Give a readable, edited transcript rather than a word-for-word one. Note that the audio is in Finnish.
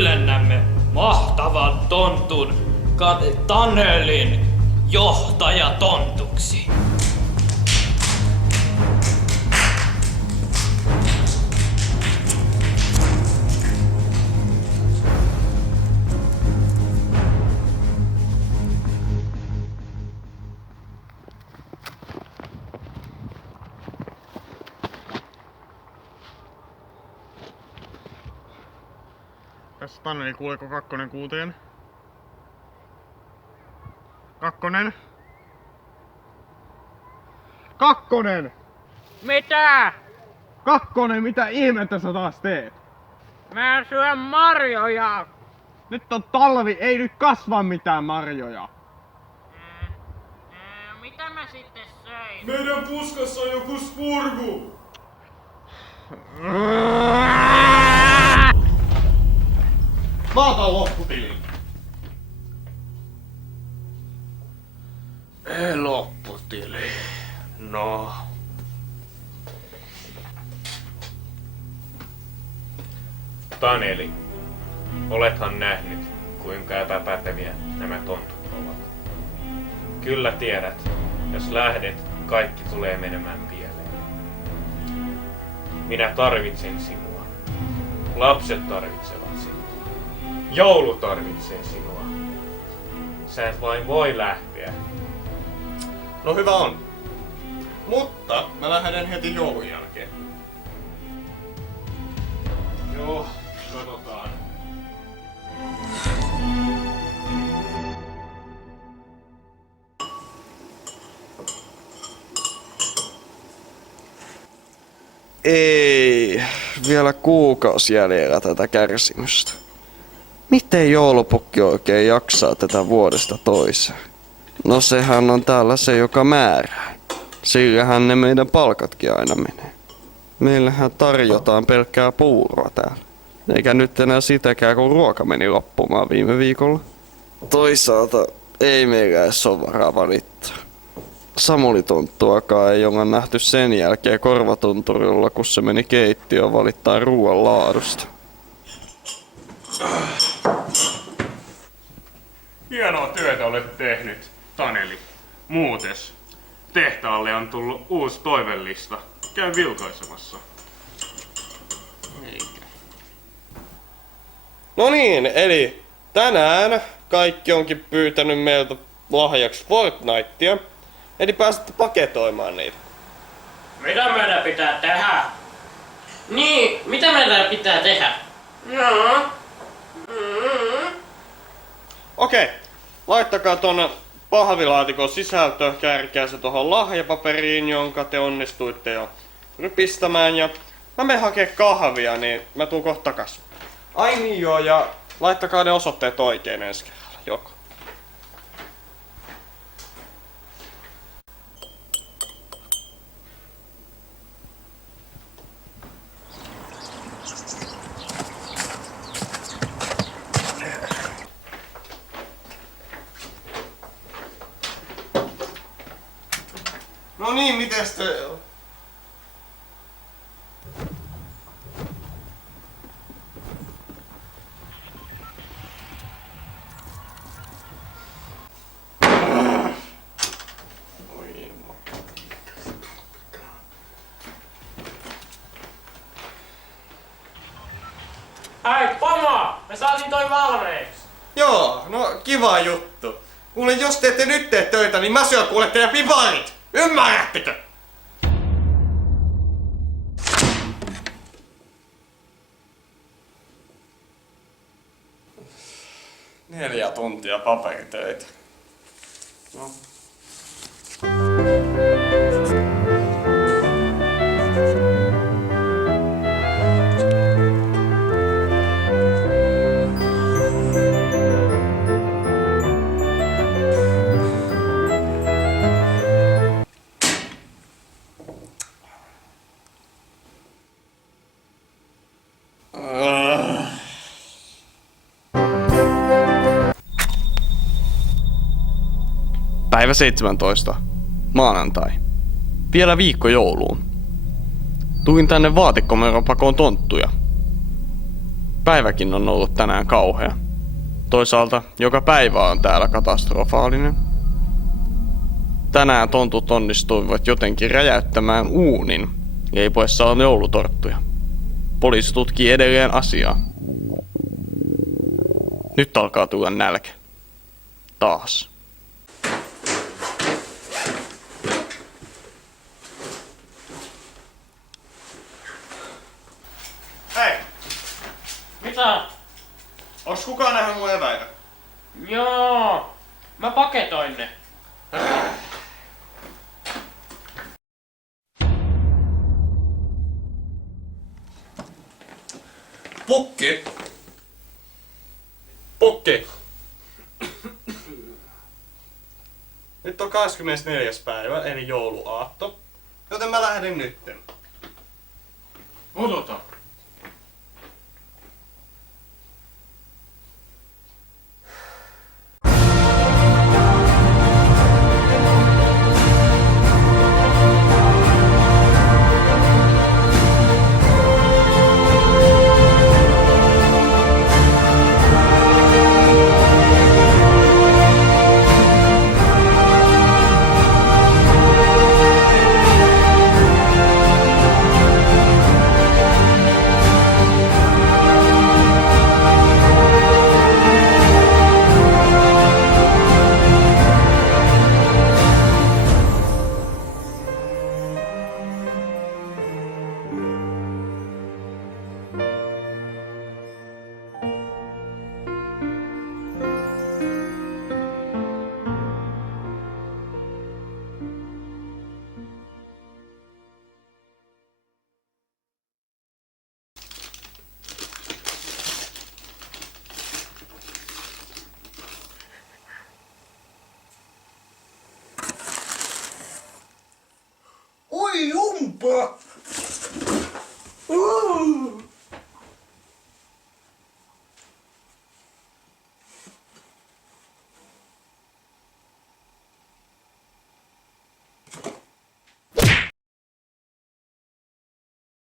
ylennämme mahtavan tontun Tanelin johtajatontuksi. Tässä Taneli, kuuleeko kakkonen kuuteen? Kakkonen? Kakkonen! Mitä? Kakkonen, mitä ihmettä sä taas teet? Mä syön marjoja. Nyt on talvi, ei nyt kasva mitään marjoja. Mitä mä sitten söin? Meidän puskassa on joku spurgu! Mä otan lopputili. Lopputili. No. Taneli, olethan nähnyt, kuinka epäpäteviä nämä tontut ovat. Kyllä tiedät, jos lähdet, kaikki tulee menemään pieleen. Minä tarvitsen sinua. Lapset tarvitsevat sinua. Joulu tarvitsee sinua. Sä et vain voi lähteä. No hyvä on. Mutta mä lähden heti joulun jälkeen. Joo, katsotaan. Ei, vielä kuukausi jäljellä tätä kärsimystä. Miten joulupukki oikein jaksaa tätä vuodesta toiseen? No sehän on täällä se, joka määrää. Sillähän ne meidän palkatkin aina menee. Meillähän tarjotaan pelkkää puuroa täällä. Eikä nyt enää sitäkään, kun ruoka meni loppumaan viime viikolla. Toisaalta ei meillä edes ole varaa valittaa. Samuli Tonttuakaan ei olla nähty sen jälkeen korvatunturilla, kun se meni keittiöön valittaa ruoan laadusta. Hienoa työtä olet tehnyt, Taneli. Muutes, tehtaalle on tullut uusi toivellista. Käy vilkaisemassa. No niin, eli tänään kaikki onkin pyytänyt meiltä lahjaksi Fortnitea. Eli pääsette paketoimaan niitä. Mitä meidän pitää tehdä? Niin, mitä meidän pitää tehdä? No. Okei, laittakaa ton pahvilaatikon sisältö, käärikkää se tohon lahjapaperiin, jonka te onnistuitte jo rypistämään. Ja mä menen hakee kahvia, niin mä tuun kohta takas. Ai niin joo, ja laittakaa ne osoitteet oikein ensi kerralla, joko. No niin, mites te... Ai, pomo! Me saatiin toi valmiiksi. Joo, no kiva juttu. Kuule, jos te ette nyt tee töitä, niin mä syön kuule teidän piparit! Ymmärrättekö? 4 tuntia paperitöitä. No. Päivä 17. Maanantai. Vielä viikko jouluun. Tulin tänne vaatekomeron pakoon tonttuja. Päiväkin on ollut tänään kauhea. Toisaalta joka päivä on täällä katastrofaalinen. Tänään tontut onnistuivat jotenkin räjäyttämään uunin leipoessaan joulutorttuja. Poliisi tutkii edelleen asiaa. Nyt alkaa tulla nälkä. Taas. Hei! Mitä? Onks kukaan nähnyt mun eväitä? Joo. Mä paketoin ne. Pukki! Pukki! Nyt on 24. päivä, eli jouluaatto. Joten mä lähden nytten. Odota. Oi jumpa!